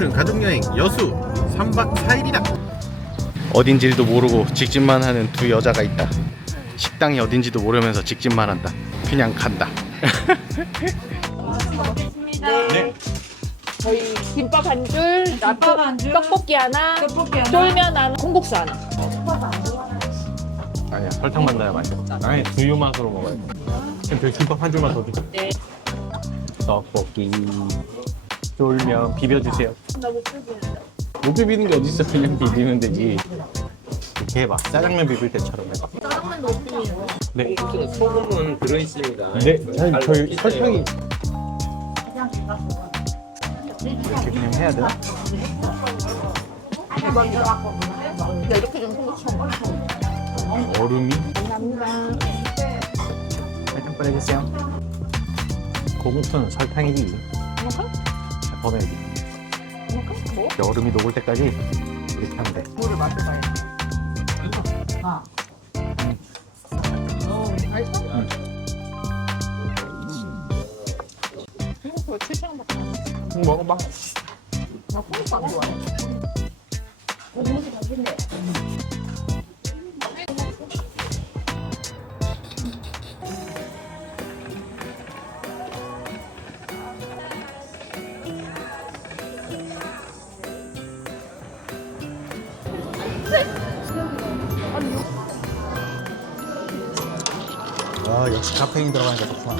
오늘은 가족여행 여수 3박 4일이다 어딘지도 모르고 직진만 하는 두 여자가 있다 식당이 어딘지도 모르면서 직진만 한다 그냥 간다 네. 저희 김밥 한 줄, 김밥 한 줄, 떡볶이 하나, 떡볶이 하나. 쫄면 하나, 콩국수 하나. 아니야 설탕 만 넣어야 맛있어 아니 두유 맛으로 먹어야 돼 그럼 저희 김밥 한 줄만 더 주세요 네. 떡볶이 쫄면 비벼주세요 나 못 비비는데. 못 비비는 게 어딨어 그냥 비비면 되지 이렇게 해봐 짜장면 비빌 때처럼 해봐 짜장면도 못 비비는데. 네, 소금은 들어있습니다. 네잘 저희. 설탕이 이렇게 그냥 해야 되나? 야, 이렇게 좀 먹어. 얼음이. 설탕 뿌려주세요 고급스는 설탕이지 이만큼? 이만큼? 뭐? 얼음이 녹을 때까지 이렇게 하면 돼 물을 마셔봐야 돼. 아. 맛있어? 응. 출장밖에 안 해. 응, 먹어봐 나안 좋아해. 와 카페인 들어가니까 좋구나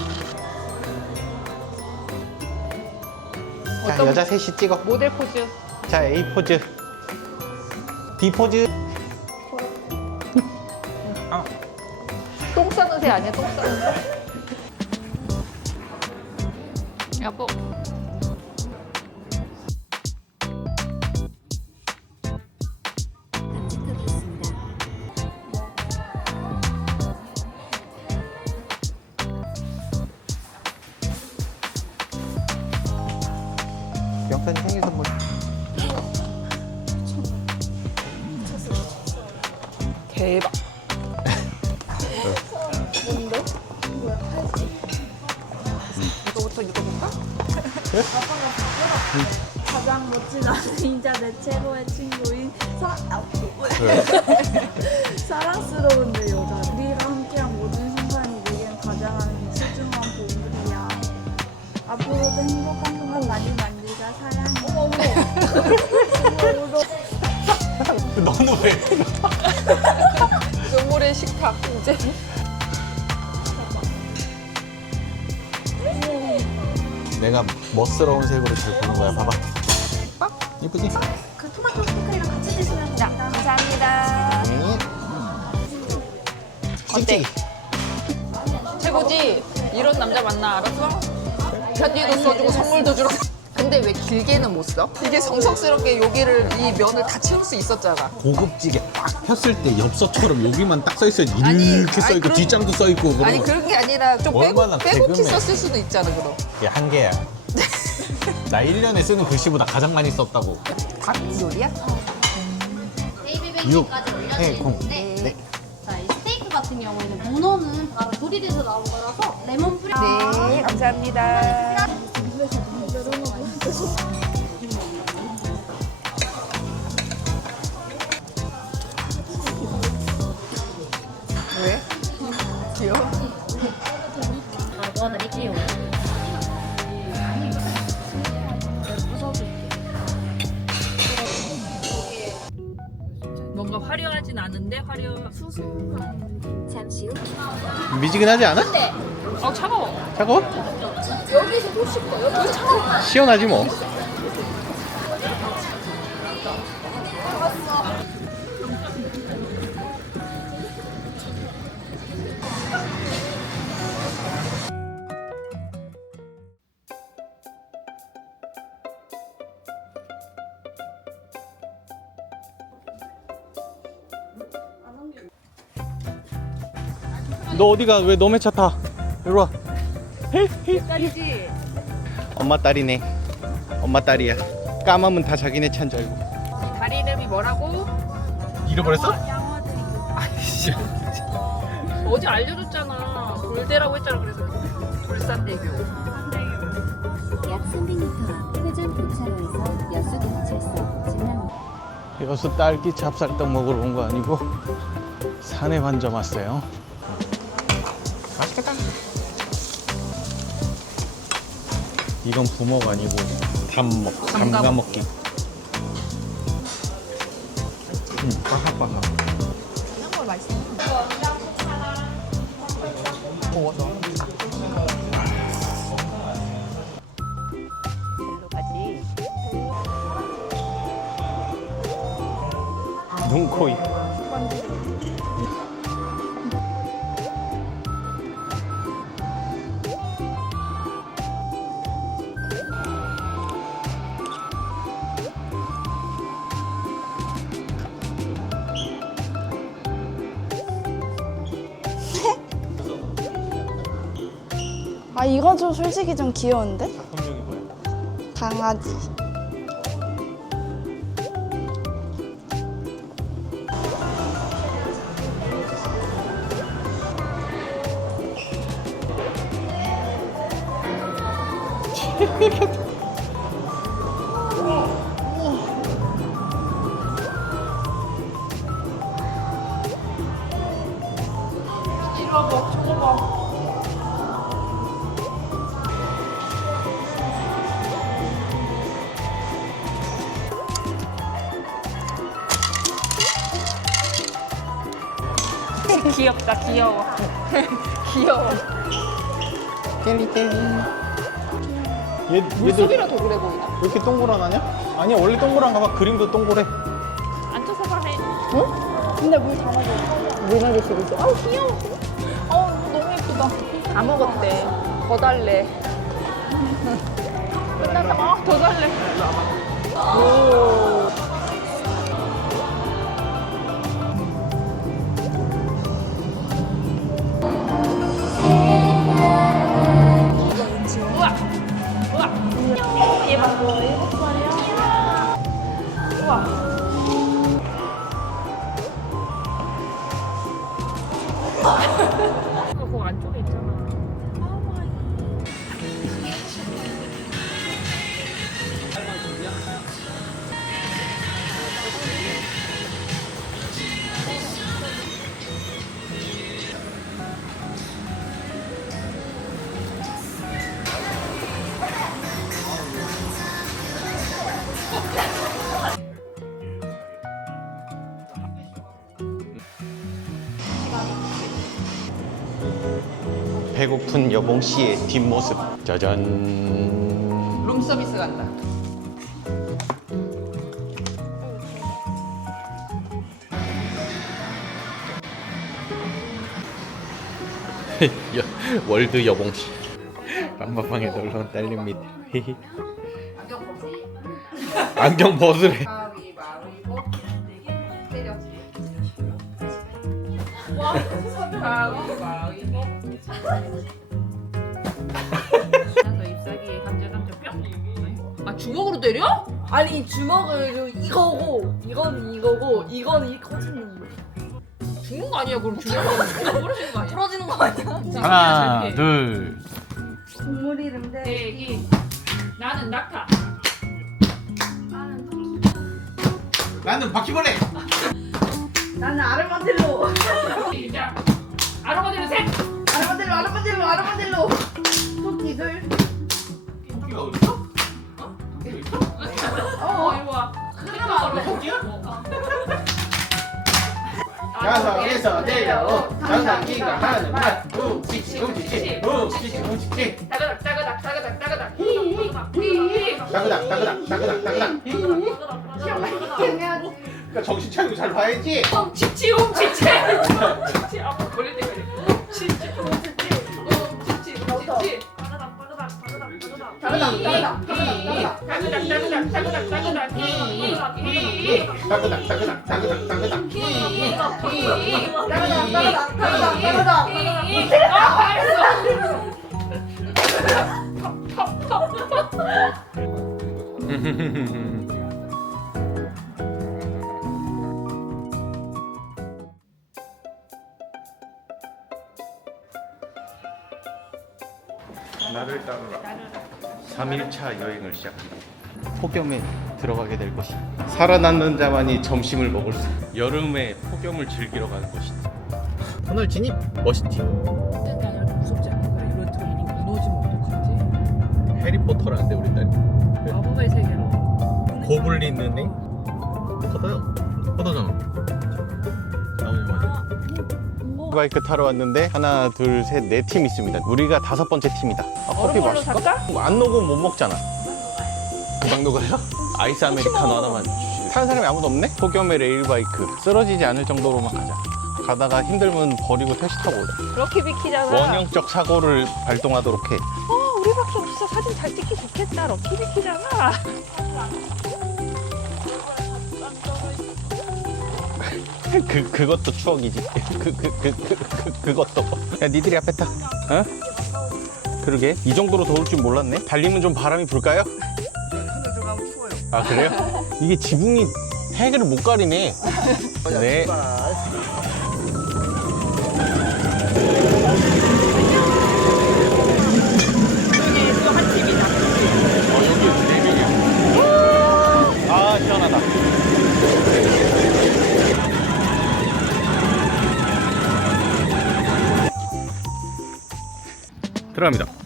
자 어떤- 여자 셋이 찍어 모델 포즈. 자 A 포즈 D 포즈 똥 싸는 새 아니야? 똥 싸는 새? 여보. 대박. 이거부터 읽어볼까? 가장 멋진 아내이자 내 최고의 친구인 사, 아, 뭐야. 사랑스러운 내 여자 우리가 함께한 모든 순간이 내겐 가장 소중한 보물이야 앞으로도 행복한 순간 많이 만들자 사랑해 어머 어머 눈물의 식탁 이제. 내가 멋스러운 색으로 잘 보는 거야. 봐봐. 이쁘지? 그 토마토 스티커랑 같이 드시면 자 됩니다. 감사합니다. 네. 어때? 최고지? 이런 남자 만나 알았어? 편지도 써주고 선물도 주러 근데 왜 길게는 못 써? 이게 성성스럽게 여기를 이 면을 다 채울 수 있었잖아. 고급지게 딱 폈을 때 엽서처럼 여기만 딱 써있어야 아니, 이렇게 아니, 써있고 그런- 뒷장도 써있고 그런 아니 거. 그런 게 아니라 좀 빼고, 얼마나 빼곡히 개그맨. 썼을 수도 있잖아 그럼 이게 한계야 나 1년에 쓰는 글씨보다 가장 많이 썼다고 닭 요리야? 육, 베이비백까지 해, 올려져 콩. 있는데 네. 자, 이 스테이크 같은 경우에는 문어는 바로 조리돼서 나온 거라서 레몬 뿌려 네 감사합니다 화려하진 않은데 화려 잠시 후. 미지근하지 않아? 어 차가워. 차가워? 여기서 못 씻고 여기 차가워. 시원하지 뭐 너 어디가 왜 너의 차 타? 이리 와. 딸이지? 엄마 딸이네. 엄마 딸이야. 까마면 다 자기네 차인 줄 알고. 다리 이름이 뭐라고? 잃어버렸어? 아이씨 어제 알려줬잖아 돌대라고 했잖아 그래서 돌산대교 약 300m 앞 회전 9차로에서 여수 경찰서 진입니다. 여수 딸기 찹쌀떡 먹으러 온 거 아니고 산에 반점 왔어요. 이건 부먹 아니고 담먹, 담가 먹기. 음, 바삭바삭. 그냥 걸 맛있어. 먹어서. 아 이건 좀 솔직히 좀 귀여운데? 작품명이 뭐야? 강아지. 귀엽다, 귀여워. 귀여워. 젤리 젤리. 얘, 얘들 왜 물속이라 더 그래 보이나? 이렇게 동그라나냐? 아니야 원래 동그란가 봐. 그림도 동그래. 앉아서 봐 해. 근데 물 담아줘. 물놀이 있어. 아우 귀여워. 아우 너무 예쁘다. 다 먹었대. 더 달래. 끝났다. 아, 더 달래. 오. 배고픈 여봉 씨의 뒷모습. 짜잔. 룸서비스 간다. 여- 월드 여봉 씨. 람바방에 놀러 온 딸내미들. 안경 벗으래. 가위바위보 때려. 가위바위보. 나서 잎사귀에 감자 감자 뿅. 아 주먹으로 때려? 아니 주먹을 좀 이거고 이건 이거고 이건 이 커지는 거 죽는 거 아니야 그럼 주먹으로 부러지는 거 아니야? 부러지는 거 아니야? 하나, 둘. 동물 이름인데 대기. 나는 낙타. 나는 바퀴벌레. 나는 아르마딜로. 시작. 야성에서 내려온 전상기가 하는 말. 움치치 움치치. 움치치 움치치. 따그닥 따그닥 따그닥 따그닥. 히 히. 따그닥 따그닥 따그닥 따그닥. 정신 차리고 잘 봐야지. 훔치치 훔치치. 훔치치 아 걸릴 따그닥 따그닥 따 3일차 여행을 시작합니다. 폭염에 들어가게 될 것이 살아남는 자만이 점심을 먹을 수 있는 여름에 폭염을 즐기러 가는 것이다. 터널 진입 멋있지? 무섭지 않을까? 이런 트레이닝 무너지면 어떡하지? 해리포터라는데 우리 딸이. 마법의 세계로. 고블린 은행 커다요. 커다잖아. 나오자마자 바이크 타러 왔는데 하나 둘 셋 네 팀 있습니다. 우리가 다섯 번째 팀이다 아, 커피 마실까? 안 녹으면 못 먹잖아 금방 녹아요? 아이스 아메리카노 하나만 주시 타는 사람이 아무도 없네? 폭염의 레일바이크 쓰러지지 않을 정도로만 가자 가다가 힘들면 버리고 택시 타고 오자 럭키 비키잖아. 원형적 사고를 발동하도록 해 어, 우리밖에 없어. 사진 잘 찍기 좋겠다. 럭키 비키잖아. 그 그것도 추억이지. 그 그 그 그 그, 그, 것도 야, 니들이 앞에 타. 어? 그러게 이 정도로 더울 줄 몰랐네. 달리면 좀 바람이 불까요? 하늘 들어가면 추워요. 아 그래요? 이게 지붕이 해를 못 가리네. 네. 아 시원하다. 들어갑니다.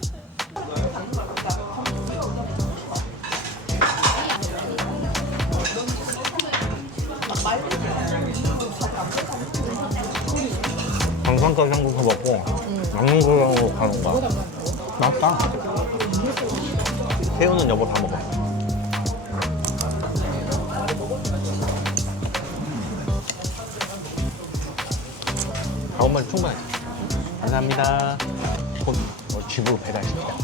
감사합니다. 곧 어, 집으로 배달시키자.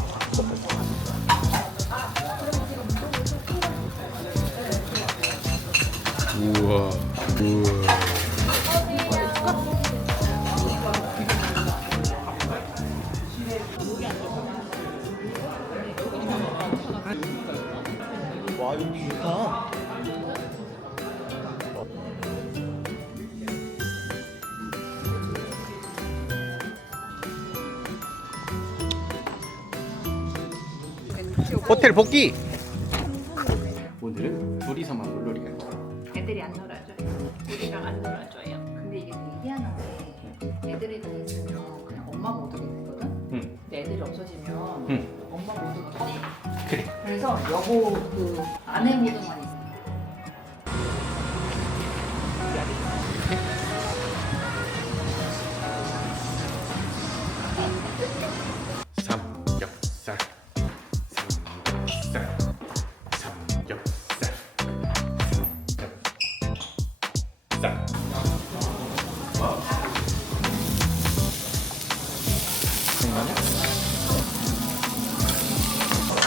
우와, 우와. 와, 이거 좋다. 호텔 복귀! 오늘은 둘이서만 물놀이 갈 거야. 애들이 안 놀아줘요. 우리랑 안 놀아줘요. 근데 이게 되게 희한한 게 애들이 다 있으면 그냥 엄마 모드가 되거든? 응. 근데 애들이 없어지면 응. 엄마 모드가 꺼져. 그래. 그래서 여보 그 아내 모드만 있어.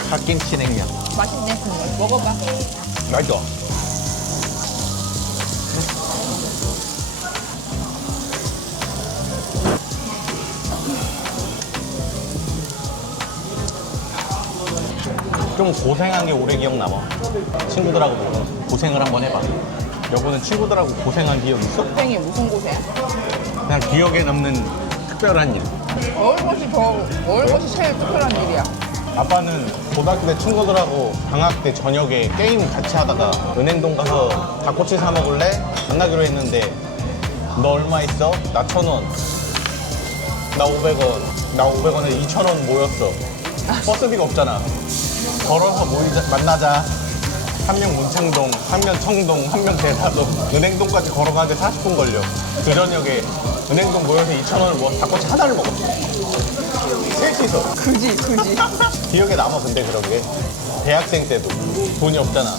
갓김치 냉면 맛있네. 먹어봐. 맛있어. 좀 고생한 게 오래 기억 남아 친구들하고 고생을 한번 해봐 여보는 친구들하고 고생한 기억 있어? 고생이 무슨 고생? 그냥 기억에 남는 특별한 일 먹을 것이 더, 먹을 것이 제일 특별한 일이야. 아빠는 고등학교 때 친구들하고 방학 때 저녁에 게임 같이 하다가 은행동 가서 닭꼬치 사 먹을래? 만나기로 했는데 너 얼마 있어? 나 천 원. 나 500원. 나 500원에 2천 원 모였어. 버스비가 없잖아. 걸어서 모이자, 만나자. 한 명 문창동, 한 명 청동, 한 명 대사동. 은행동까지 걸어가는데 40분 걸려. 그 저녁에 은행동 모여서 2천 원을 모아서 닭꼬치 하나를 먹었어. 셋이서. 그지, 그지. 기억에 남아 근데 그런 게 대학생 때도 돈이 없잖아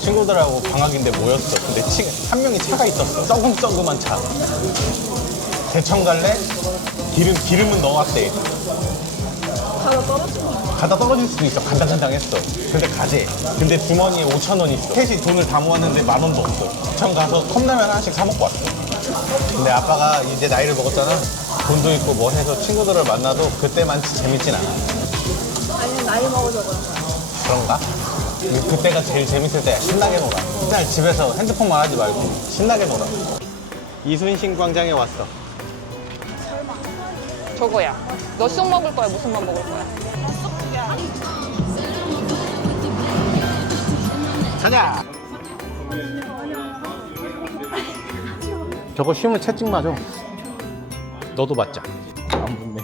친구들하고 방학인데 모였어 근데 치- 한 명이 차가 있었어 썩음썩음한 차 대천 갈래? 기름, 기름은 넣어왔대 가다 떨어질 수도 있어 간당간당했어 근데 가재 근데 주머니에 5천 원 있어 셋이 돈을 다 모았는데 만 원도 없어 대천 가서 컵라면 하나씩 사 먹고 왔어 근데 아빠가 이제 나이를 먹었잖아 돈도 있고 뭐 해서 친구들을 만나도 그때만치 재밌진 않아 아니 나이 먹어서 그런 거야. 그런가? 그때가 제일 재밌을 때야. 신나게 놀아. 그냥 집에서 핸드폰만 하지 말고 신나게 놀아. 이순신 광장에 왔어. 저거야. 너 쑥 먹을 거야? 무슨 맛 먹을 거야? 가자. 저거 심으면 채찍 맞아. 너도 맞자. 안 붙네.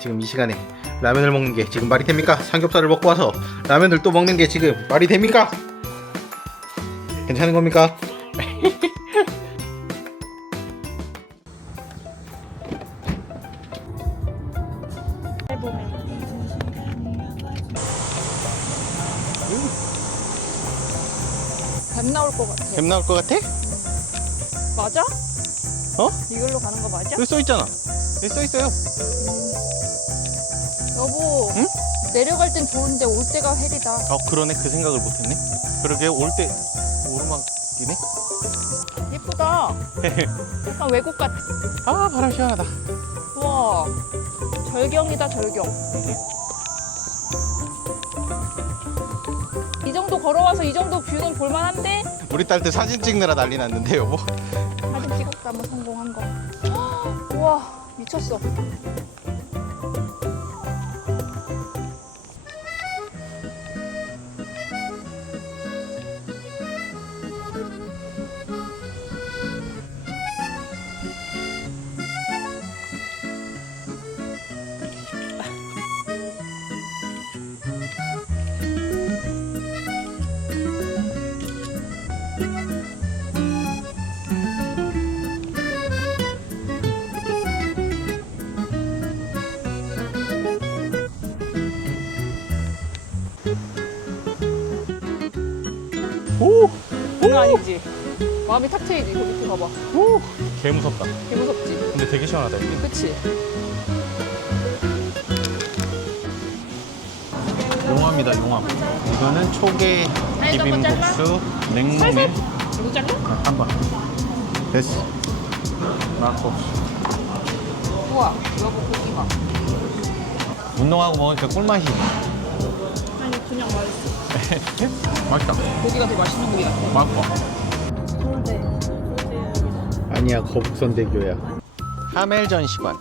지금 이 시간에 라면을 먹는 게 지금 말이 됩니까? 삼겹살을 먹고 와서 라면을 또 먹는 게 지금 말이 됩니까? 괜찮은 겁니까? 뱀 나올 것 같아. 뱀 나올 것 같아? 맞아? 어? 이걸로 가는 거 맞아? 여기 써 있잖아. 여기 써 있어요. 여보. 응? 내려갈 땐 좋은데 올 때가 헬이다. 아 그러네 그 생각을 못했네. 그러게 올 때 오르막이네. 예쁘다. 약간 외국 같아. 아 바람 시원하다. 우와. 절경이다 절경. 이 정도 걸어와서 이 정도 뷰는 볼만한데 우리 딸들 사진 찍느라 난리 났는데 여보. 사진 찍었다 뭐 성공한 거. 우와 미쳤어. 오, 장난 아니지. 마음이 탁 트이지. 그 밑에 봐봐. 오, 개 무섭다. 개 무섭지. 근데 되게 시원하다 여기. 그치? 용암이다 용암. 이거는 초계 비빔국수 냉모밀. 이거 잘라? 아, 한 번. 됐어. 막국수. 우와 여보 고기 봐. 운동하고 먹으니까 꿀맛이. 맛있어. 맛있다. 고기가 더 맛있는 고기 같아. 맛있어. 아니야 거북선대교야. 하멜 전시관.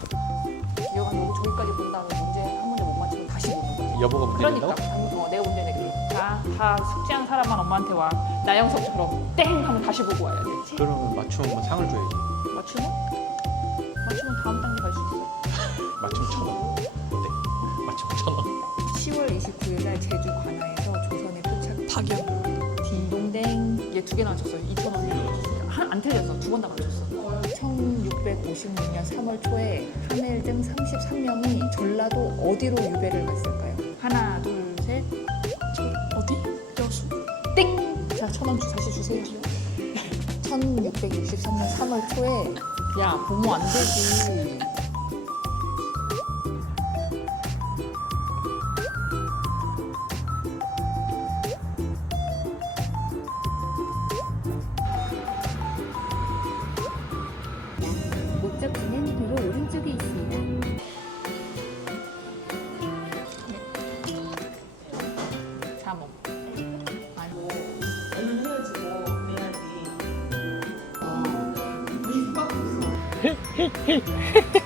기어가 너무 저기까지 본 다음에 문제 한 문제 못 맞추면 다시 보는. 여보가 문제 그러니까 낸다고? 당- 어, 내가 문제 내게. 다, 다 숙지한 사람만 엄마한테 와. 나영석처럼 땡 하면 다시 보고 와야 돼. 그러면 맞추면 상을 줘야지. 맞추면? 맞추면 다음 단계 갈 수 있어. 맞춤 천 원. 어때? 맞춤 천 원. 10월 29일 날 제주 관아에 두개 맞췄어 2천 원. 안 틀렸어 두 번 다 맞췄어. 1656년 3월 초에 하멜 등 33명이 전라도 어디로 유배를 갔을까요? 하나 둘 셋. 어디? 여수. 땡. 자 천원 다시 주세요. 1663년 3월 초에 야 보모 안 되지. Hehehehe